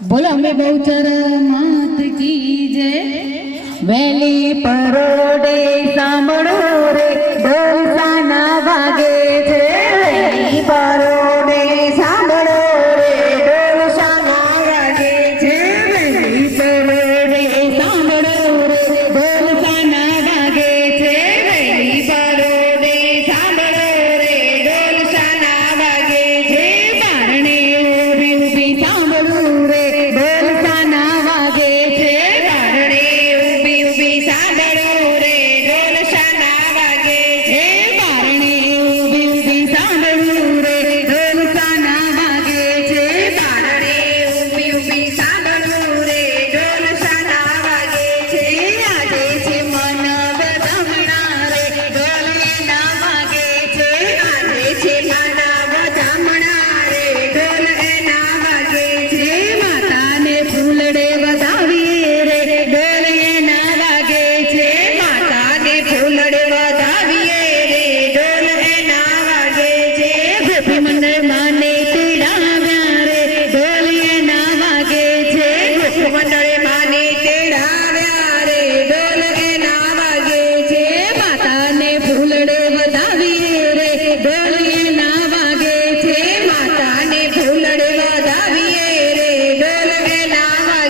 बोलो हमें बहुचर मात की जय। વેલી પરોડે સાંભળો રે ઢોલસાના વાગે છે વેલી પરોડે સાંભળો રે ઢોલસાના વાગે છે વેલી પરોડે સાંભળો રે ઢોલસાના વાગે છે વેલી પરોડે સાંભળો રે ઢોલસાના વાગે છે બારણે ઊભી ઊભી સાંભળું રે ઢોલસાના વાગે છે બારણે ઊભી ઊભી સાંભળું રે ઢોલસાના વાગે છે બારણે ઊભી ઊભી સાંભળું